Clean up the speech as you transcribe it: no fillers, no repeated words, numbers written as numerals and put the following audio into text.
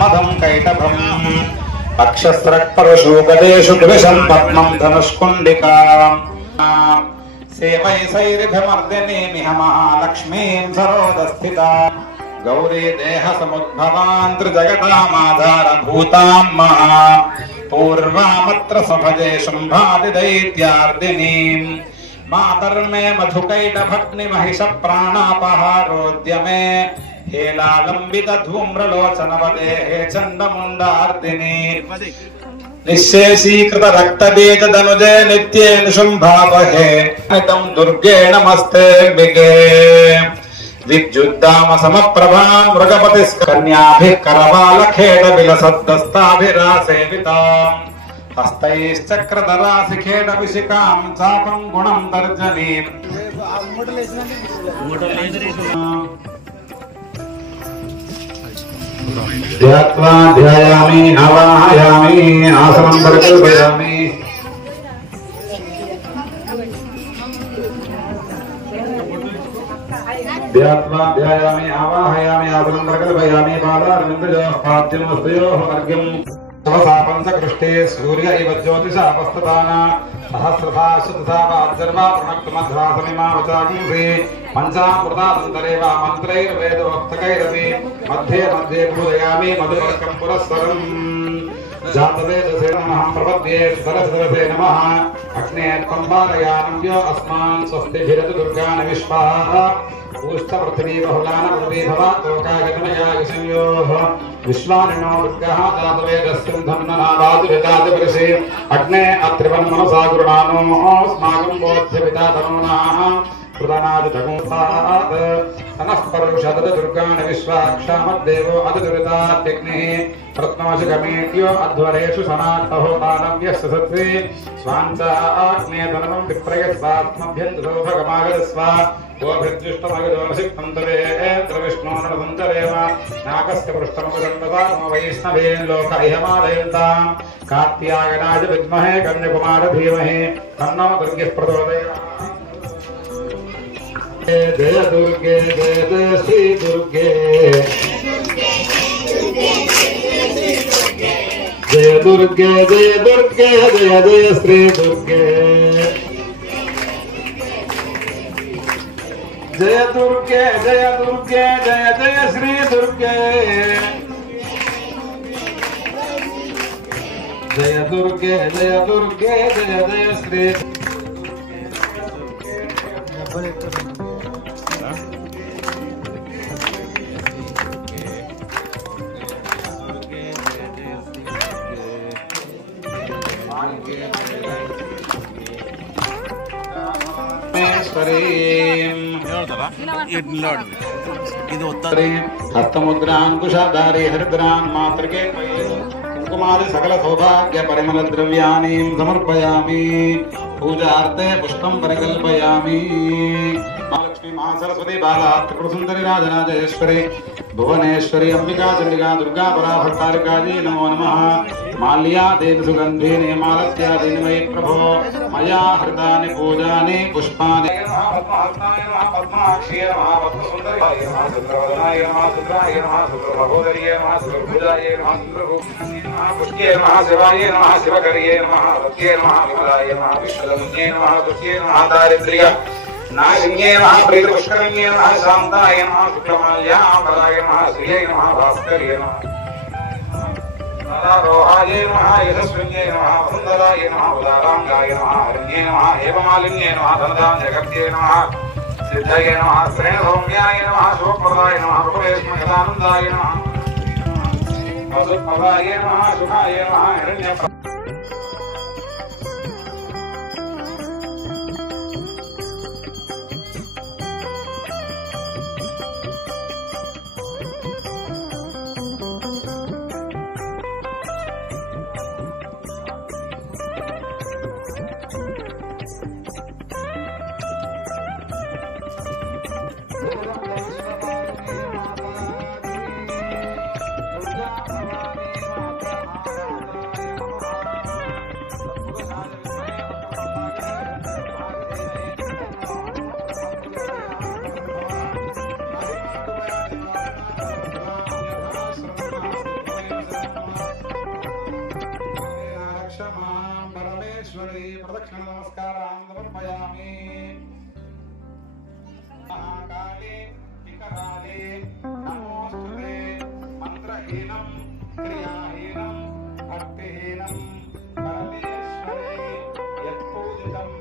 मधं कैटभम् अक्षस्रक्परुषूकदेषु द्विषं पद्मं धनुष्कुण्डिकाम् सेवैसैरिभमर्दिनीमिह महालक्ष्मीं सरोदस्थिता गौरी देहसमुद्भवान् त्रिजगतामाधारभूतां महा पूर्वामत्र सभजे शुम्भादिदैत्यार्दिनीम् मातर्मे मधुकैटभग्निमहिष प्राणापहारोद्यमे हेलालम्बित धूम्रलोचनवदेहे चण्डमुण्डार्दिनी निःशेषीकृत रक्तबीजदनुजे नित्ये निशुम्भावहे नितं दुर्गे नमस्तेऽम्बिके विद्युद्दाम समप्रभां मृगपतिस्कन्याभिः करवालखेटविलसद्दस्ताभिरासेविताम् हस्तैश्चक्रधराशिखेटविशिखां चापं गुणं तर्जनीम् ध्यात्वा ध्यायामि आवाहयामि आसनं परिकल्पयामि ध्यात्वा ध्यायामि आवाहयामि आसनं परिकल्पयामि पादारविन्दयोः पाद्यमस्तयोः अर्घ्यम् सहसा पंचकृष्टे सूर्य इव ज्योतिषापस्तदाना सहस्रथा शुद्धता वार्जर्वा प्रणक्तमध्वासमिमावचागुंसि पंचामृतादन्तरे वा मन्त्रैर्वेदोक्तकैरपि मध्ये मध्ये पूजयामि मधुपर्कं पुरस्सरम् जातवेदसे नमः प्रपद्ये सरस्वते नमः अग्ने त्वं पालयानव्यो अस्मान् स्वस्तिभिरतु दुर्गान् विश्वाः ऊष्ठपृथिवी बहुलान पृथ्वी भवातोकागतमयागशंयोः विश्वानिनो दुर्गः जातवेदस्सिन्धं ननावातुरितादिवृषे अग्ने अत्रिवन् मनसा गुरुणानो अस्माकं बोध्यपिता तनूनाः प्रदानादितगुंसात् तनः परुषदत दुर्गान् विश्वाक्षामद्देवो अदुरितात्यग्निः रत्नोषगमेट्यो अध्वरेषु सनात्तहोतानव्यस्य सत्त्वे स्वाञ्चाग्नेतनमं विप्रयस्वात्मभ्यन्तसौभगमागतस्व गोभिर्जुष्टमगदोनसिक्तं तवेत्र विष्णोर्नसञ्चरेव नाकस्य पृष्ठमगदण्डता मम वैष्णवेन लोक इहमालयन्ताम् कात्यायनाय विद्महे कन्याकुमार धीमहि तन्नो दुर्गः प्रचोदयात् जय दुर्गे जय जय श्री दुर्गे जय दुर्गे जय दुर्गे जय जय श्री दुर्गे जय दुर्गे जय दुर्गे जय जय श्री दुर्गे जय दुर्गे जय दुर्गे जय जय श्री हस्तमुद्रांकुशाधारी हरिद्रान् मातृके कुंकुमादि सकल सौभाग्य परिमल द्रव्याणि समर्पयामि पूजार्थे पुष्पं परिकल्पयामि महालक्ष्मी महासरस्वती बाला त्रिपुरसुंदरी राजराजेश्वरी भुवनेश्वरी अंबिका चंडिका दुर्गा परा भट्टारिकाजी नमो नमः माल्या देव सुगंधिनी मालत्यादीनि मयि प्रभो मया हृतानि पूजानि पुष्पानि पद्माक्षी नमः पद्मसुंदरी नमः सुंदरवदनाय नमः सुंदराय नमः सुंदरमहोदर्ये नमः सुंदरभुजाय नमः सुंदररूपिणे नमः पुष्ये नमः शिवाय नमः शिवकर्ये नमः वत्ये नमः विमलाय नमः विश्वदमुन्ये नमः दुर्गे नमः दारिद्र्य नाशिन्ये नमः प्रीतपुष्करिण्ये नमः शान्ताय नमः शुक्लमाल्याम्बराय नमः श्रिये नमः भास्कर्ये नमः रोहाय नमः यशस्विन्ये नमः वसुन्धराय नमः उदाराङ्गाय नमः हरिण्ये नमः हेममालिन्ये नमः धनधान्यगत्ये नमः सिद्धये नमः श्रेणसौम्याय नमः शुभप्रदाय नमः रूपेश्मगदानन्दाय नमः वसुत्पदाय नमः शुभाय नमः हिरण्य हीनं क्रियाहीनं भक्तिहीनं परमेश्वरे यत्पूजितम्